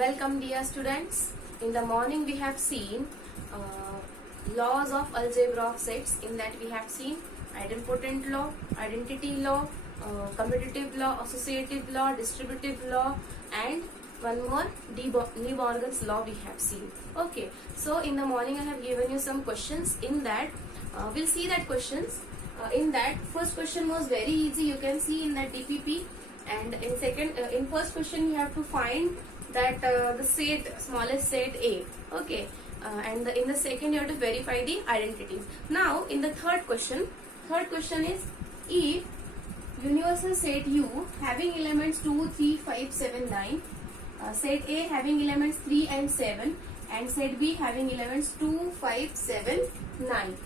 Welcome dear students. In the morning we have seen laws of algebra of sets. In that we have seen idempotent law, identity law, commutative law, associative law, distributive law, and one more De Morgan's law we have seen. Okay, so in the morning I have given you some questions. In that we'll see that questions. In that first question was very easy. You can see in that DPP, and in first question you have to find that the set, smallest set A. Okay, and in the second you have to verify the identities. Now in the third question is, if universal set U having elements 2, 3, 5, 7, 9, set A having elements 3 and 7, and set B having elements 2, 5, 7, 9.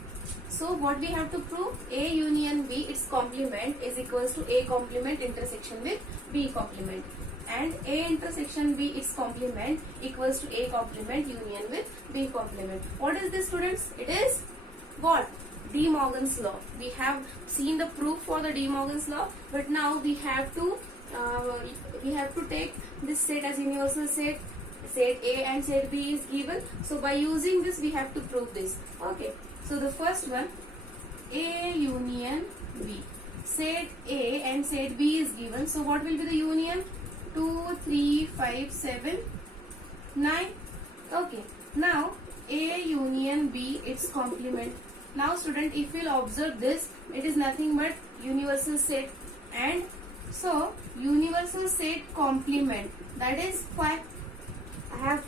So what we have to prove? A union B, its complement, is equals to A complement intersection with B complement, and A intersection B, its complement, equals to A complement union with B complement. What is this, students? It is what? De Morgan's law. We have seen the proof for the De Morgan's law, but now we have to take this set as universal set. Set A and set B is given. So by using this we have to prove this. Okay. So the first one, A union B. Set A and set B is given. So what will be the union? 2, 3, 5, 7, 9. Okay. Now A union B, its complement. Now student, if you will observe this, it is nothing but universal set, and so universal set complement, that is 5. I have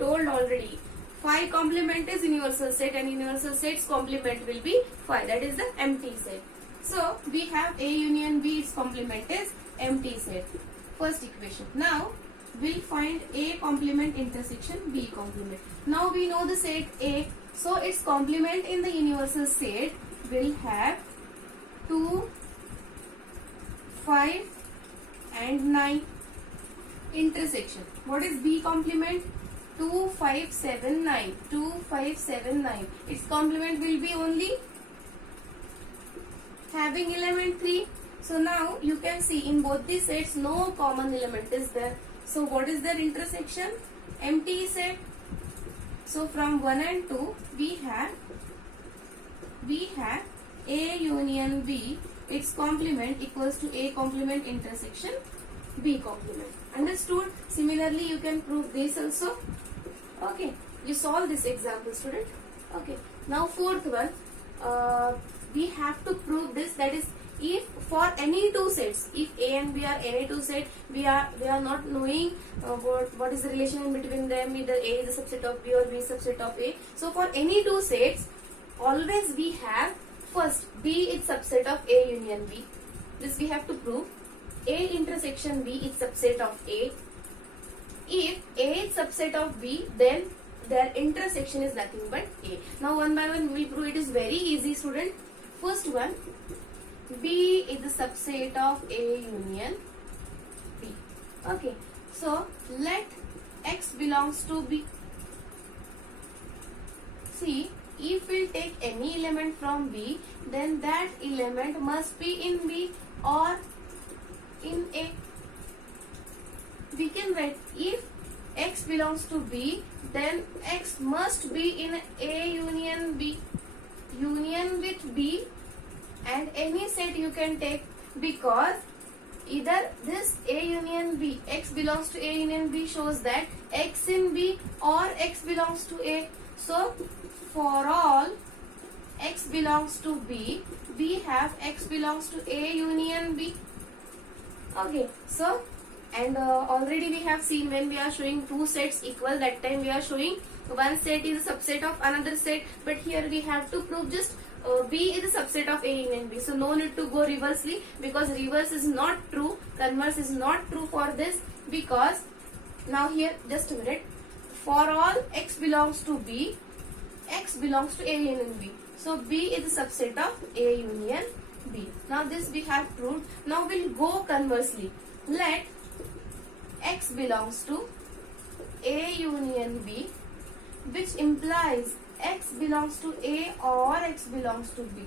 told already. 5 complement is universal set, and universal set's complement will be 5. That is the empty set. So we have A union B, its complement is empty set. First equation. Now we'll find A complement intersection B complement. Now we know the set A, so its complement in the universal set will have 2, 5 and 9. Intersection. What is B complement? 2, 5, 7, 9. 2, 5, 7, 9. Its complement will be only having element 3. So now you can see in both the sets no common element is there. So what is their intersection? Empty set. So from 1 and 2 we have A union B, its complement equals to A complement intersection B complement. Understood? Similarly you can prove this also. Okay, you solve this example, student. Okay, now fourth one, we have to prove this, that is, if for any two sets, if A and B are any two set, we are not knowing what is the relation in between them, either A is a subset of B or B is a subset of A. So for any two sets, always we have first B is subset of A union B. This we have to prove. A intersection B is subset of A. If A is subset of B, then their intersection is nothing but A. Now one by one we will prove. It is very easy, student. First one, B is the subset of A union B. Okay. So let X belongs to B. See, if we take any element from B, then that element must be in B or in A. We can write, if X belongs to B, then X must be in A union B. Union with B, and any set you can take, because either this A union B, X belongs to A union B, shows that X in B or X belongs to A. So for all X belongs to B, we have X belongs to A union B. Okay, so and already we have seen when we are showing two sets equal, that time we are showing one set is a subset of another set, but here we have to prove just B is a subset of A union B. So no need to go reversely, because reverse is not true, converse is not true for this, because now here just a minute, for all X belongs to B, X belongs to A union B. So B is a subset of A union B. Now this we have proved. Now we'll go conversely. Let X belongs to A union B, which implies X belongs to A or X belongs to B.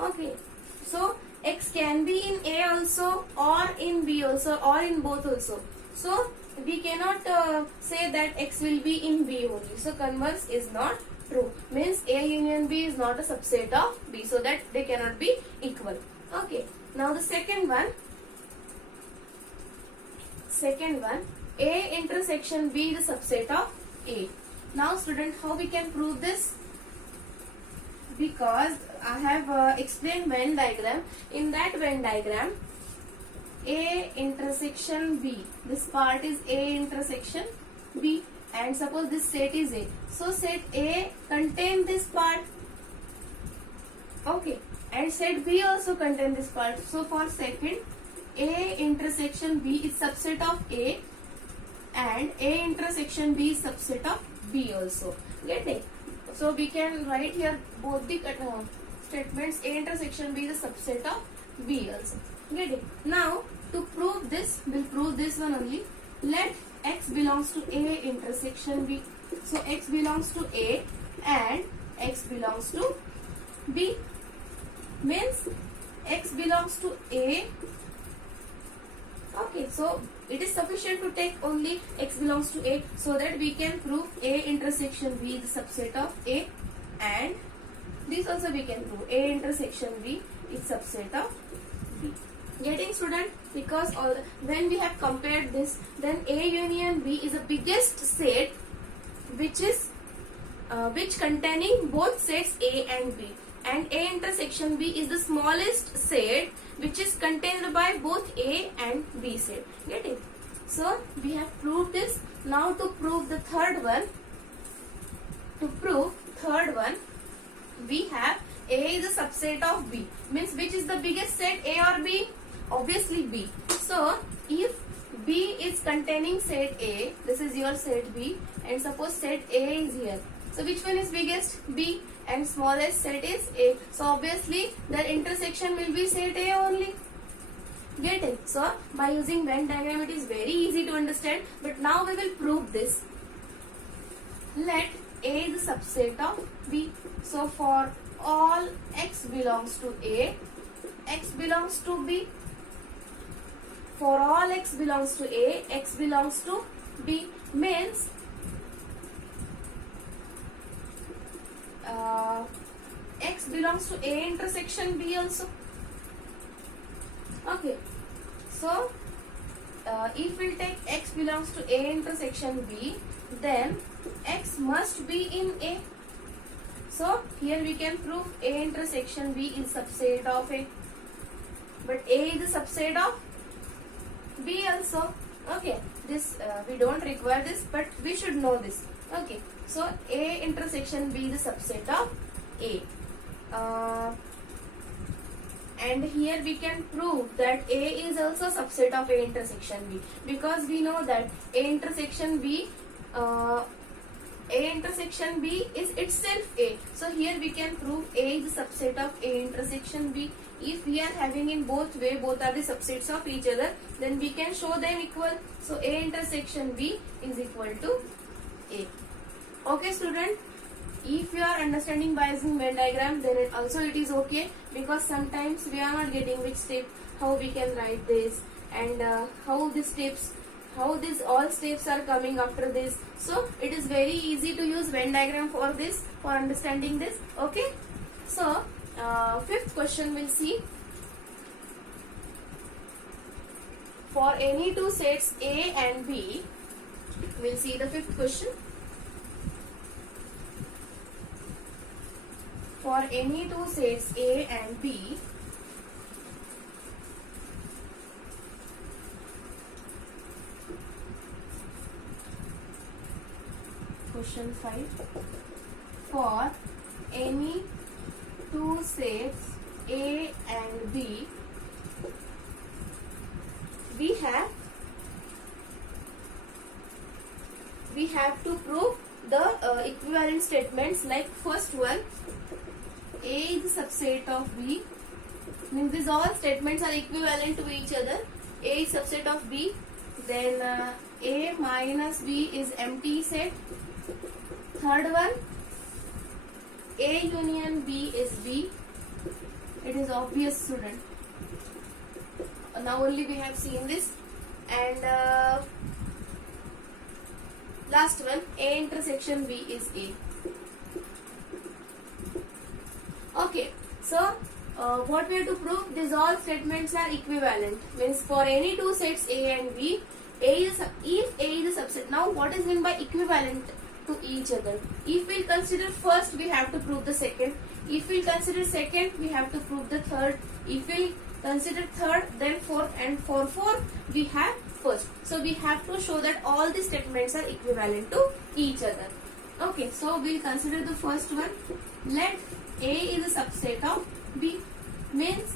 Okay, so X can be in A also, or in B also, or in both also. So we cannot say that X will be in B only. So converse is not true. Means A union B is not a subset of B. So that they cannot be equal. Okay. Now the second one. A intersection B is a subset of A. Now student, how we can prove this? Because I have explained Venn diagram. In that Venn diagram, A intersection B. This part is A intersection B, and suppose this set is A. So set A contain this part. Okay. And set B also contain this part. So for second, A intersection B is subset of A, and A intersection B is subset of B also. Get it? So we can write here both the statements. A intersection B is a subset of B also. Get it? Now to prove this, we'll prove this one only. Let X belongs to A intersection B. So X belongs to A and X belongs to B. Means X belongs to A. Okay, so it is sufficient to take only X belongs to A, so that we can prove A intersection B is a subset of A, and this also we can prove A intersection B is subset of B. Getting student? Because when we have compared this, then A union B is the biggest set which containing both sets A and B, and A intersection B is the smallest set which is contained by both A and B set. Get it? So we have proved this. Now to prove the third one, we have A is a subset of B. Means which is the biggest set, A or B? Obviously B. So if B is containing set A, this is your set B, and suppose set A is here. So which one is biggest? B, and smallest set is A. So obviously their intersection will be set A only. Get it? So by using Venn diagram it is very easy to understand. But now we will prove this. Let A is a subset of B. So for all X belongs to A, X belongs to B. For all X belongs to A, X belongs to B. Means X belongs to A intersection B also. Okay. So if we take X belongs to A intersection B, then X must be in A. So here we can prove A intersection B is subset of A. But A is a subset of B also. Okay. This we don't require this, but we should know this. Okay. So A intersection B is a subset of A. And here we can prove that A is also subset of A intersection B, because we know that A intersection B is itself A. So here we can prove A is a subset of A intersection B. If we are having in both way, both are the subsets of each other, then we can show them equal. So A intersection B is equal to A. Okay student? If you are understanding by using Venn diagram, then it is okay, because sometimes we are not getting which step, how we can write this, and how these all steps are coming after this. So it is very easy to use Venn diagram for this, for understanding this. Okay. So fifth question we'll see. For any two sets A and B, we'll see the fifth question. For any two sets A and B, question 5. For any two sets A and B, we have to prove the equivalent statements. Like first one, A is a subset of B. Means these all statements are equivalent to each other. A is subset of B. Then A minus B is empty set. Third one, A union B is B. It is obvious, student. Now only we have seen this. And Last one, A intersection B is A. Okay, so what we have to prove? These all statements are equivalent. Means for any two sets A and B, if A is a subset. Now what is meant by equivalent to each other? If we consider first, we have to prove the second. If we consider second, we have to prove the third. If we consider third, then fourth, and for fourth we have first. So we have to show that all the statements are equivalent to each other. Okay, so we'll consider the first one. Let A is a subset of B. Means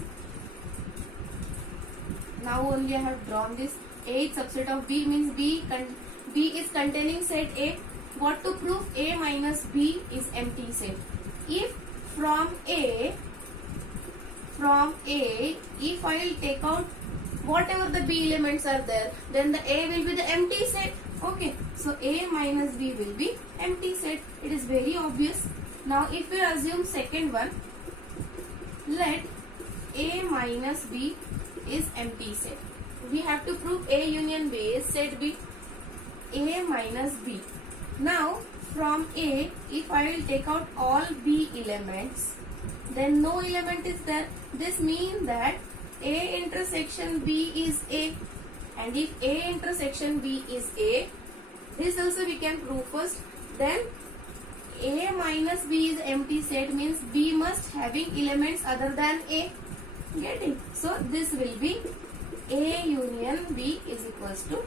now only I have drawn this. A is subset of B means B is containing set A. What to prove? A minus B is empty set. If from A, if I will take out whatever the B elements are there, then the A will be the empty set. Okay, so A minus B will be empty set. It is very obvious. Now if we assume second one, let A minus B is empty set. We have to prove A union B is set B. A minus B. Now from A, if I will take out all B elements, then no element is there. This means that A intersection B is A. And if A intersection B is A, this also we can prove first. Then A minus B is empty set means B must having elements other than A. Getting? So this will be A union B is equals to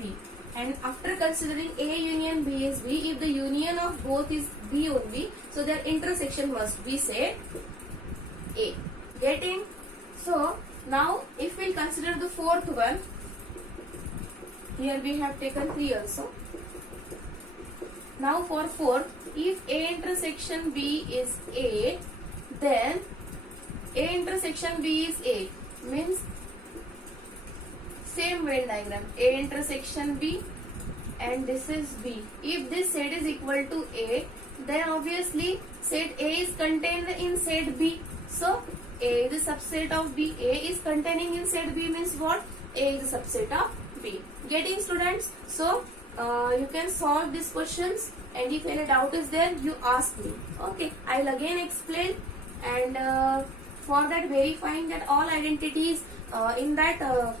B. And after considering A union B is B, if the union of both is B only, so their intersection must be say A. Getting? So now if we consider the fourth one, here we have taken 3 also. Now for fourth, if A intersection B is A, then A intersection B is A means same Venn diagram. A intersection B and this is B. If this set is equal to A, then obviously set A is contained in set B. So A is a subset of B. A is containing in set B means what? A is a subset of B. Getting, students? So you can solve these questions, and if any doubt is there, you ask me. Okay, I'll again explain, and for that verifying that all identities in that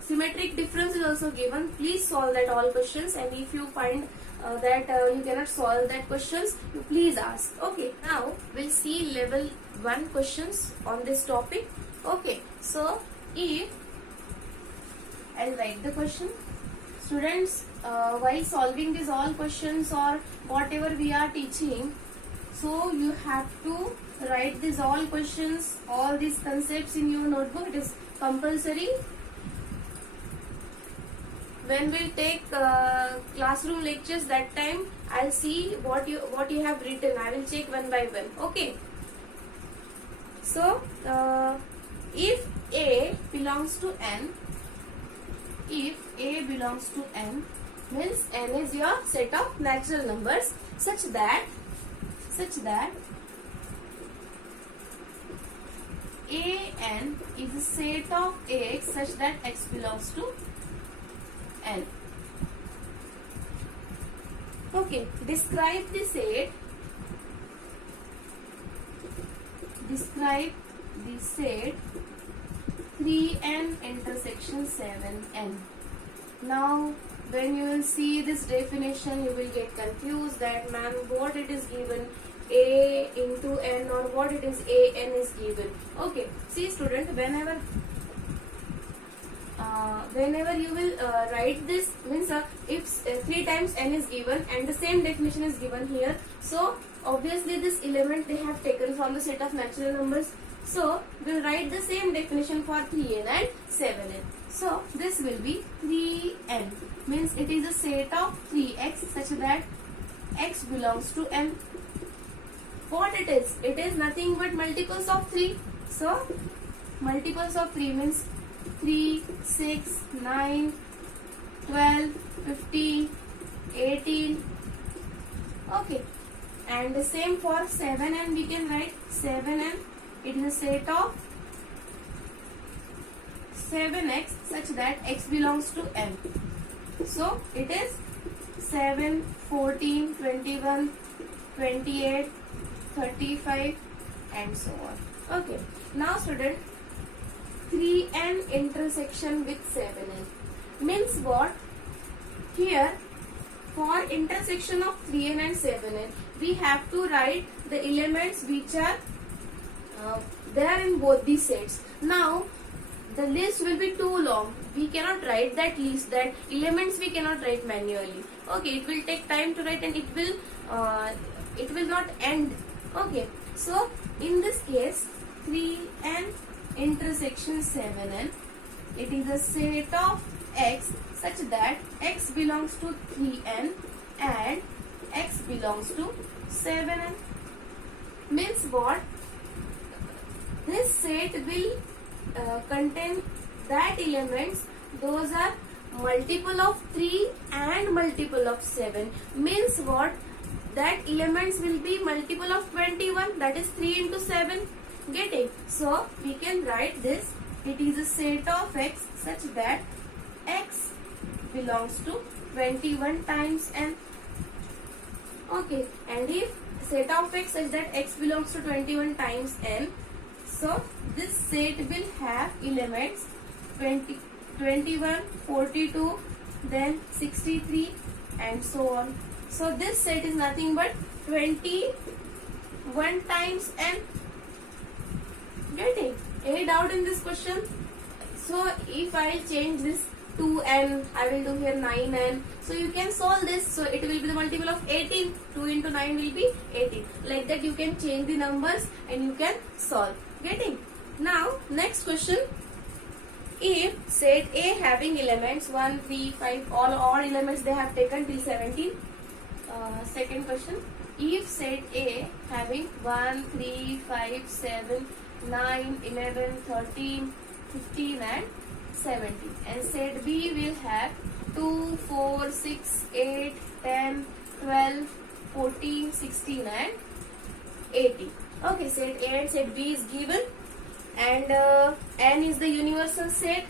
symmetric difference is also given. Please solve that all questions, and if you find that you cannot solve that questions, you please ask. Okay, now we'll see level 1 questions on this topic. Okay, so if I'll write the question. Students, while solving these all questions or whatever we are teaching, so you have to write these all questions, all these concepts in your notebook. It is compulsory. When we'll take classroom lectures, that time I'll see what you have written. I will check one by one. Okay. So if A belongs to N, if A belongs to N, means N is your set of natural numbers such that AN is a set of X such that X belongs to N. Okay, describe the set. Describe the set 3n intersection 7n. Now, when you will see this definition, you will get confused that man, what it is given A into N or what it is AN is given. Okay, see student, whenever you will write this, means if 3 times N is given and the same definition is given here, so obviously this element they have taken from the set of natural numbers. So we'll write the same definition for 3n and 7n. So this will be 3n, means it is a set of 3x such that x belongs to n. What it is? It is nothing but multiples of 3. So multiples of 3 means 3, 6, 9, 12, 15, 18. Okay. And the same for 7n, we can write 7n. It is a set of 7x such that x belongs to n. So it is 7, 14, 21, 28, 35 and so on. Okay. Now student, 3n intersection with 7n means what? Here for intersection of 3n and 7n we have to write the elements which are there in both these sets. Now the list will be too long. We cannot write that list, that elements we cannot write manually. Okay, it will take time to write and it will not end. Okay, so in this case 3n intersection 7n, it is a set of x such that x belongs to 3n and x belongs to 7n. Means what? This set will contain that elements those are multiple of 3 and multiple of 7. Means what? That elements will be multiple of 21, that is 3 into 7. Getting? So we can write this. It is a set of x such that x belongs to 21 times n. Okay, and if set of x such that x belongs to 21 times n, so this set will have elements 20, 21, 42, then 63 and so on. So this set is nothing but 21 times n. Getting? Any doubt in this question? So if I change this to n, I will do here 9n. So you can solve this. So it will be the multiple of 18. 2 into 9 will be 18. Like that you can change the numbers and you can solve. Getting? Now next question. If set A having elements 1, 3, 5, all elements they have taken till 17. Second question. If set A having 1, 3, 5, 7, 9, 11, 13, 15 and 17. And set B will have 2, 4, 6, 8, 10, 12, 14, 16 and 18. Okay, set A and set B is given. And n is the universal set.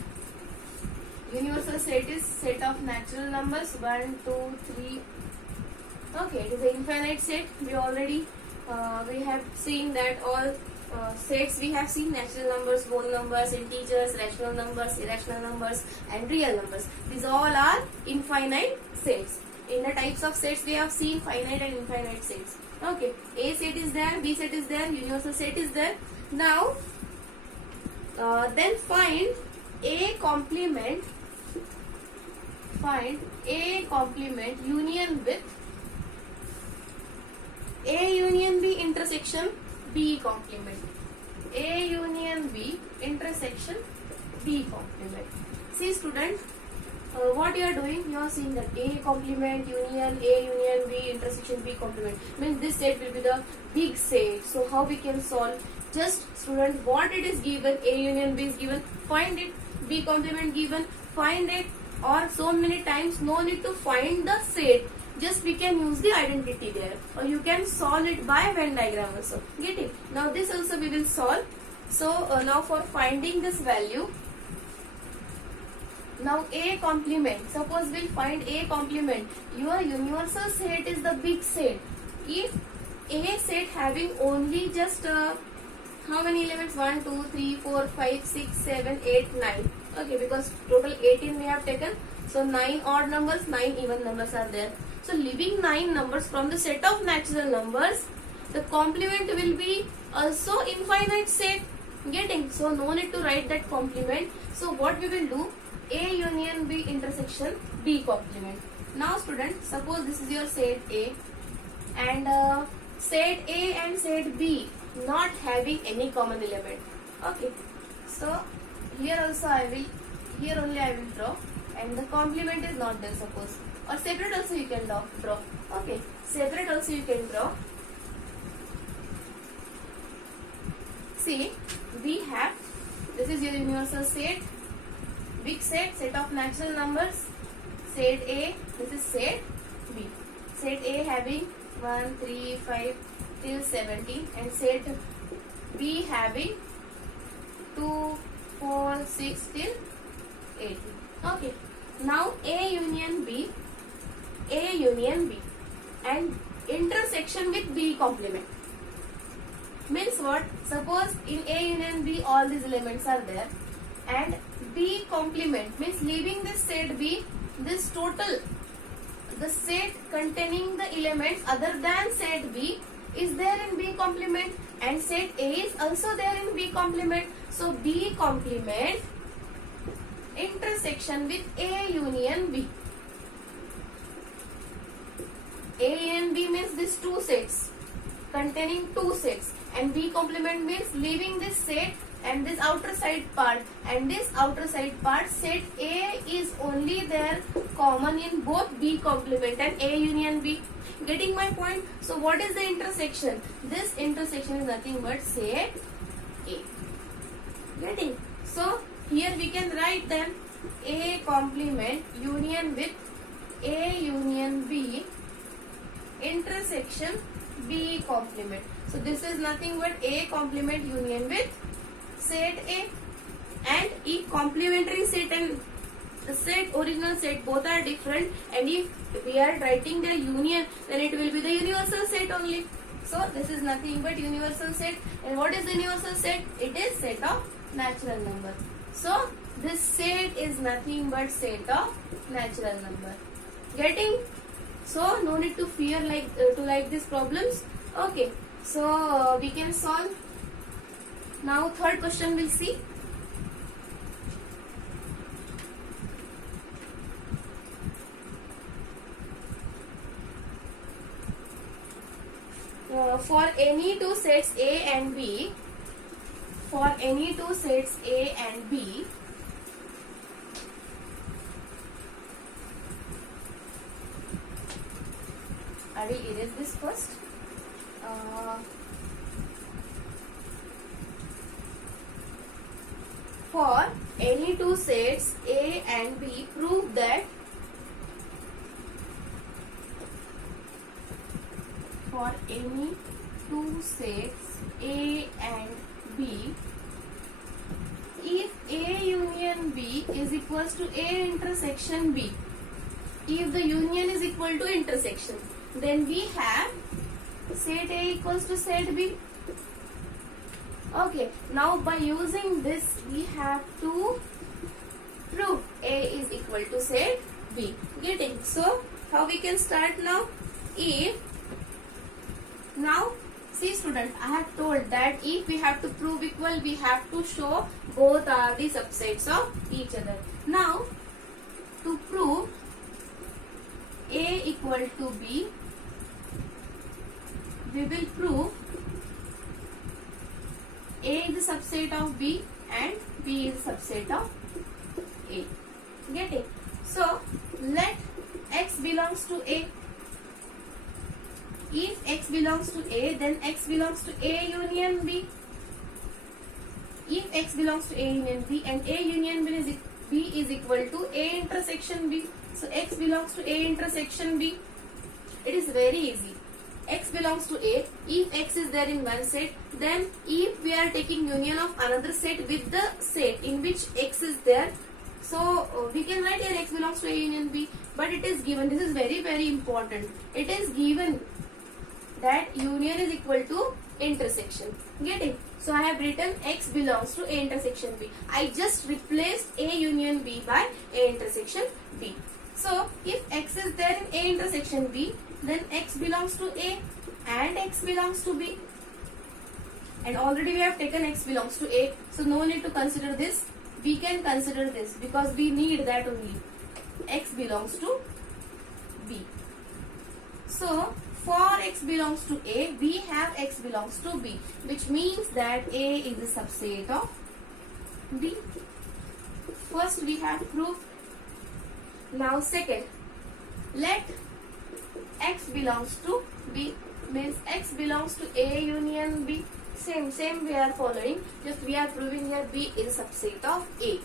Universal set is set of natural numbers 1, 2, 3. Okay, it is an infinite set. We already we have seen that all sets we have seen: natural numbers, whole numbers, integers, rational numbers, irrational numbers and real numbers. These all are infinite sets. In the types of sets we have seen finite and infinite sets. Okay, A set is there, B set is there, universal set is there. Now then find A complement union with A union B intersection B complement. A union B intersection B complement. See student, what you are doing, you are seeing that A complement union, A union B intersection B complement. Means this set will be the big set. So how we can solve? Just student, what it is given, A union B is given, find it. B complement given, find it. Or so many times, no need to find the set. Just we can use the identity there, or you can solve it by Venn diagram also. Get it? Now this also we will solve. So now for finding this value, now A complement. Suppose we'll find A complement. Your universal set is the big set. If A set having only just how many elements? 1, 2, 3, 4, 5, 6, 7, 8, 9. Okay, because total 18 we have taken. So 9 odd numbers, 9 even numbers are there. So leaving 9 numbers from the set of natural numbers, the complement will be also infinite set. Getting? So no need to write that complement. So what we will do? A union B intersection B complement. Now student, suppose this is your set A and set A and set B not having any common element. Okay. So here also here only I will draw, and the complement is not there, suppose. Or separate also you can draw. Okay, separate also you can draw. See, we have, this is your universal set, big set, set of natural numbers, set A, this is set B. Set A having 1, 3, 5 till 17 and set B having 2, 4, 6 till 18. Okay. Now A union B A union B and intersection with B complement. Means what? Suppose in A union B all these elements are there and B complement means leaving this set B, this total, the set containing the elements other than set B is there in B complement and set A is also there in B complement. So B complement intersection with A union B. A and B means these two sets containing two sets and B complement means leaving this set and this outer side part and this outer side part, set A is only there common in both B complement and A union B. Getting my point? So what is the intersection? This intersection is nothing but set A. Getting? So here we can write them A complement union with A union B intersection B complement. So this is nothing but A complement union with set A, and if complementary set and the set, original set, both are different, and if we are writing their union, then it will be the universal set only. So this is nothing but universal set. And what is the universal set? It is set of natural number. So this set is nothing but set of natural number. Getting? So no need to fear like these problems. Okay. So we can solve. Now third question we'll see. For any two sets A and B, for any two sets A and B, I will erase this first. For any two sets A and B, prove that for any two sets A and B, if A union B is equals to A intersection B, if the union is equal to intersection, then we have set A equals to set B. Okay, now by using this we have to prove A is equal to set B. Getting? So how we can start now? If now see student, I have told that if we have to prove equal, we have to show both are the subsets of each other. Now to prove A equal to B, we will prove A is the subset of B and B is the subset of A. Getting? So let X belongs to A. If X belongs to A, then X belongs to A union B. If X belongs to A union B and A union B is equal to A intersection B. So X belongs to A intersection B. It is very easy. X belongs to A. If X is there in one set, then if we are taking union of another set with the set in which X is there, so we can write here X belongs to A union B. But it is given, this is very very important, it is given that union is equal to intersection. Getting? So I have written X belongs to A intersection B. I just replaced A union B by A intersection B. So if X is there in A intersection B, then X belongs to A and X belongs to B. And already we have taken X belongs to A. So no need to consider this. We can consider this because we need that only. X belongs to B. So for X belongs to A, we have X belongs to B, which means that A is a subset of B. First we have proved. Now second, let X belongs to B, means X belongs to A union B. Same we are following, just we are proving here B is a subset of A.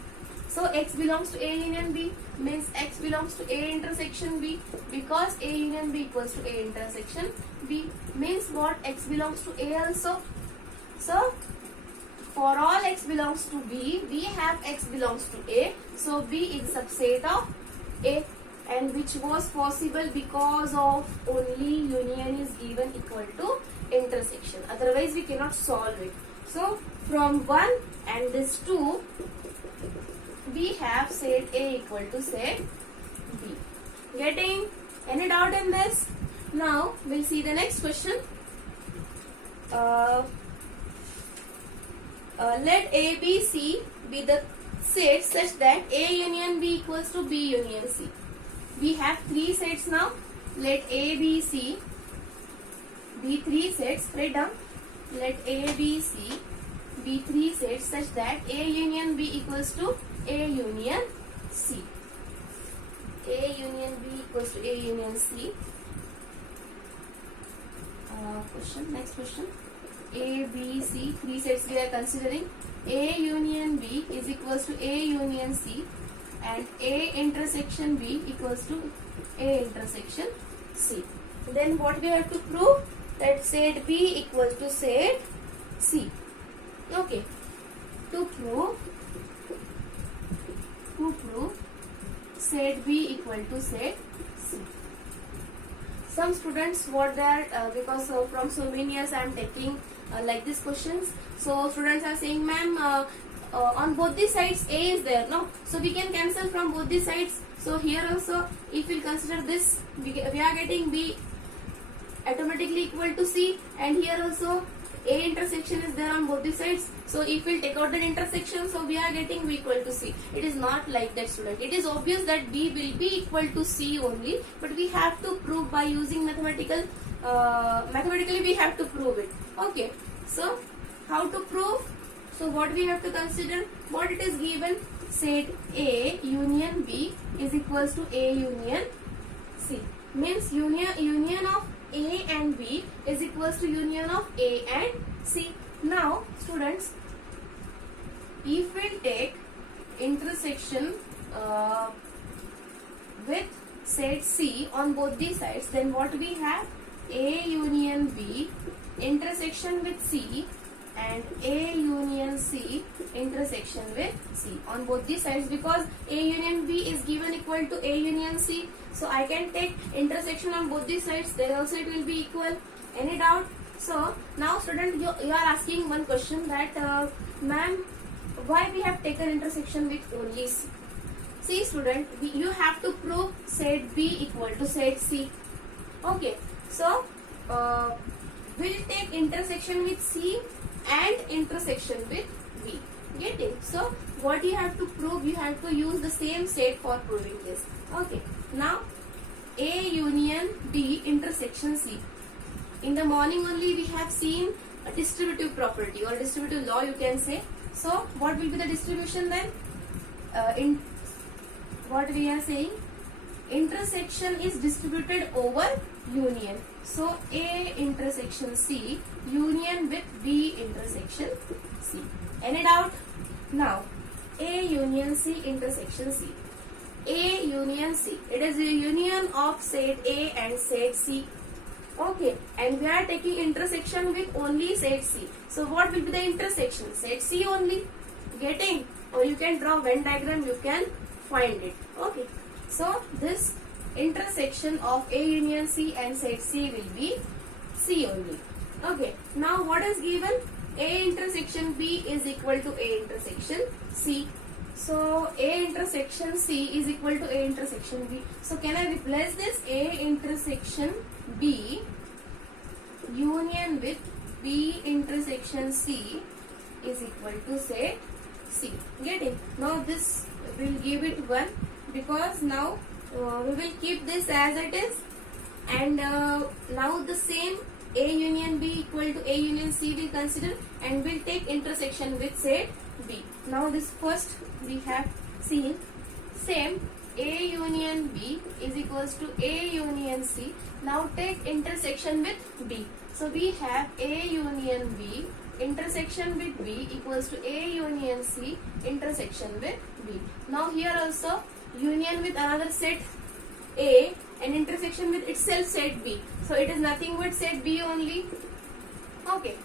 So X belongs to A union B means X belongs to A intersection B, because A union B equals to A intersection B means what? X belongs to A also. So for all X belongs to B, we have X belongs to A. So B is subset of A, and which was possible because of only union is given equal to intersection. Otherwise we cannot solve it. So from 1 and this 2 we have set A equal to set B. Getting any doubt in this? Now we'll see the next question. Let A, B, C be the set such that A union B equals to B union C. We have 3 sets now. Let A, B, C be 3 sets. Write down. Let A, B, C be 3 sets such that A union B equals to A union C. A union B equals to A union C. Next question. A, B, C, 3 sets we are considering. A union B is equals to A union C and A intersection B equals to A intersection C. Then what we have to prove? That set B equal to set C. Okay. To prove set B equal to set C. Some students what they are because from so many years I am taking like these questions. So students are saying, ma'am, on both the sides A is there, no? So we can cancel from both the sides. So here also, if we consider this, we are getting B automatically equal to C, and here also A intersection is there on both the sides. So if we take out the intersection, so we are getting B equal to C. It is not like that, student. It is obvious that B will be equal to C only, but we have to prove by using mathematical. Mathematically we have to prove it. Okay. So how to prove? So what we have to consider? What it is given? Set A union B is equals to A union C. Means union of A and B is equals to union of A and C. Now students, if we take intersection with set C on both the sides, then what we have? A union B intersection with C and A union C intersection with C on both the sides, because A union B is given equal to A union C. So I can take intersection on both the sides, there also it will be equal. Any doubt? So now student, you are asking one question that ma'am, why we have taken intersection with only C? See student, you have to prove set B equal to set C. Okay, so we'll take intersection with C and intersection with B. Getting? So what you have to prove? You have to use the same set for proving this. Okay. Now A union B intersection C. In the morning only we have seen a distributive property or distributive law, you can say. So what will be the distribution then? In what we are saying, intersection is distributed over union. So A intersection C union with B intersection C. Any doubt? Now A union C intersection C. A union C. It is a union of set A and set C. Okay, and we are taking intersection with only set C. So what will be the intersection? Set C only. Getting? Or you can draw Venn diagram, you can find it. Okay. So this intersection of A union C and set C will be C only. Okay. Now what is given? A intersection B is equal to A intersection C. So A intersection C is equal to A intersection B. So can I replace this? A intersection B union with B intersection C is equal to set C. Get it? Now this will give it 1, because now we will keep this as it is, and now the same A union B equal to A union C will consider, and we'll take intersection with set B. Now this first we have seen same A union B is equals to A union C. Now take intersection with B. So we have A union B intersection with B equals to A union C intersection with B. Now here also union with another set A and intersection with itself set B. So it is nothing but set B only. Okay.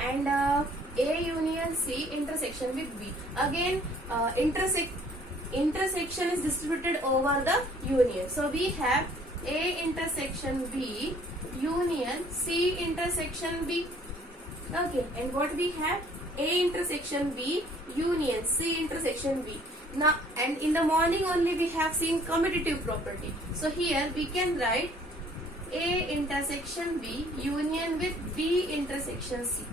And A union C intersection with B. Again intersection is distributed over the union. So we have A intersection B union C intersection B. Okay, and what we have? A intersection B union C intersection B. Now, and in the morning only we have seen commutative property. So here we can write A intersection B union with B intersection C.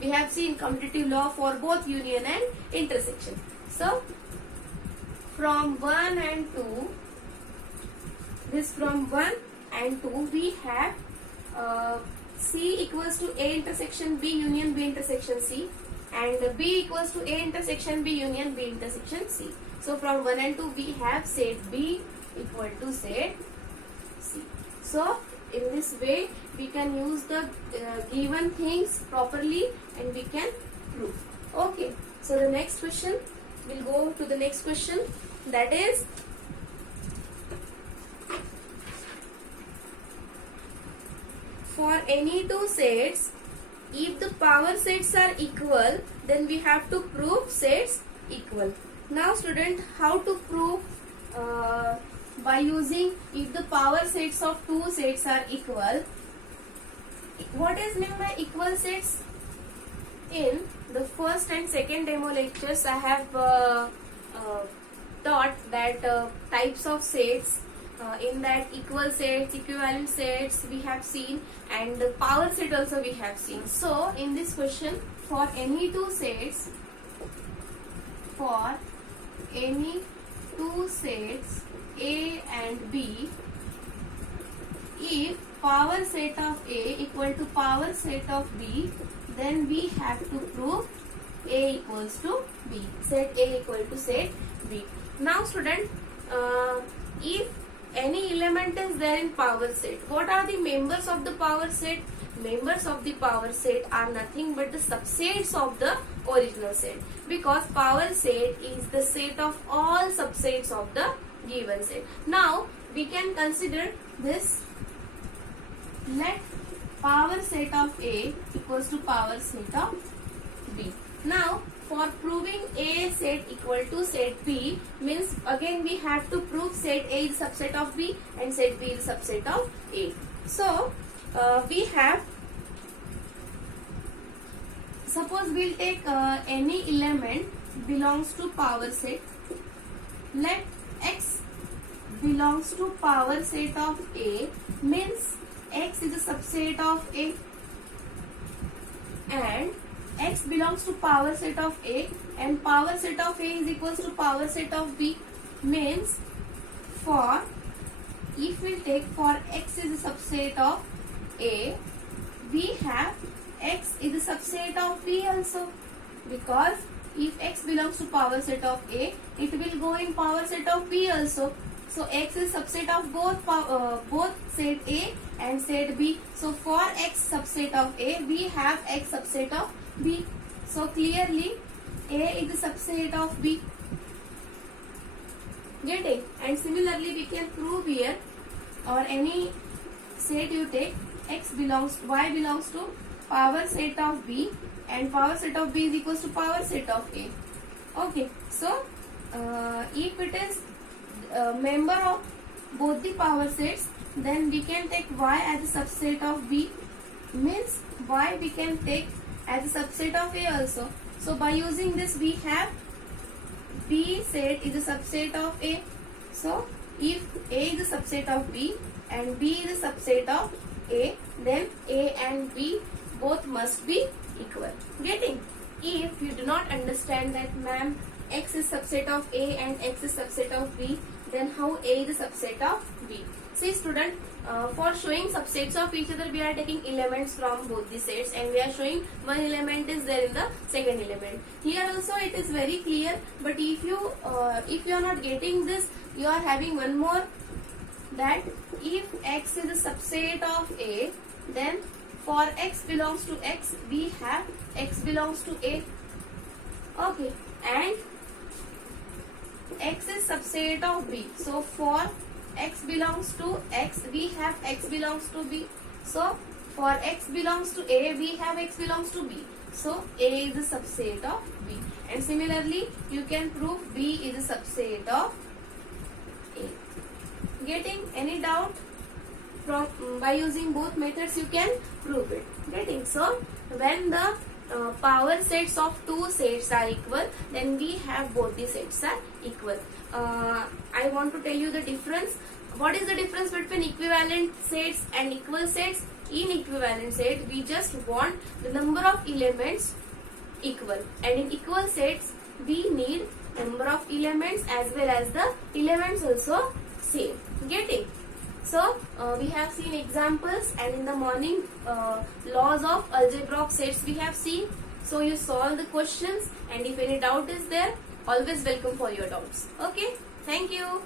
We have seen commutative law for both union and intersection. So from 1 and 2, this from 1 and 2 we have C equals to A intersection B union B intersection C, and B equals to A intersection B union B intersection C. So from 1 and 2 we have set B equal to set C. So in this way we can use the given things properly and we can prove. Okay, so the next question, we'll go to the next question, that is for any two sets, if the power sets are equal, then we have to prove sets equal. Now student, how to prove by using if the power sets of two sets are equal. What is meant by equal sets? In the first and second demo lectures, I have taught that types of sets. In that equal sets, equivalent sets we have seen, and the power set also we have seen. So in this question, for any two sets, A and B, if power set of A equal to power set of B, then we have to prove A equals to B, set A equal to set B. Now student, if any element is there in power set, what are the members of the power set? Members of the power set are nothing but the subsets of the original set, because power set is the set of all subsets of the given set. Now we can consider this. Let power set of A equals to power set of B. Now for proving A set equal to set B, means again we have to prove set A is subset of B and set B is subset of A. So we have, suppose we'll take any element belongs to power set. Let X belongs to power set of A, means X is a subset of A, and X belongs to power set of A, and power set of A is equals to power set of B, means for, if we take for X is a subset of A, we have X is a subset of B also, because if X belongs to power set of A, it will go in power set of B also. So X is subset of both set A and set B. So for X subset of A, we have X subset of B. So clearly A is a subset of B. Getting? And similarly we can prove here, or any set you take, Y belongs to power set of B, and power set of B is equals to power set of A. Okay, so if it is member of both the power sets, then we can take Y as a subset of B, means Y we can take as a subset of A also. So by using this we have B set is a subset of A. So if A is a subset of B and B is a subset of A, then A and B both must be equal. Getting? If you do not understand that, ma'am, X is subset of A and X is subset of B, then how A is a subset of B? See student, for showing subsets of each other, we are taking elements from both the sets, and we are showing one element is there in the second element. Here also it is very clear, but if you are not getting this, you are having one more, that if X is a subset of A, then for X belongs to X, we have X belongs to A. Okay, and X is subset of B. So for X belongs to X, we have X belongs to B. So For x belongs to A, we have x belongs to B. So A is a subset of B. And similarly, you can prove B is a subset of A. Getting any doubt? From by using both methods you can prove it. Getting? So when the power sets of two sets are equal, then we have both the sets are equal. I want to tell you the difference. What is the difference between equivalent sets and equal sets? In equivalent set, we just want the number of elements equal, and in equal sets, we need number of elements as well as the elements also same. Getting? So we have seen examples, and in the morning laws of algebra of sets we have seen. So you solve the questions, and if any doubt is there, always welcome for your doubts. Okay, thank you.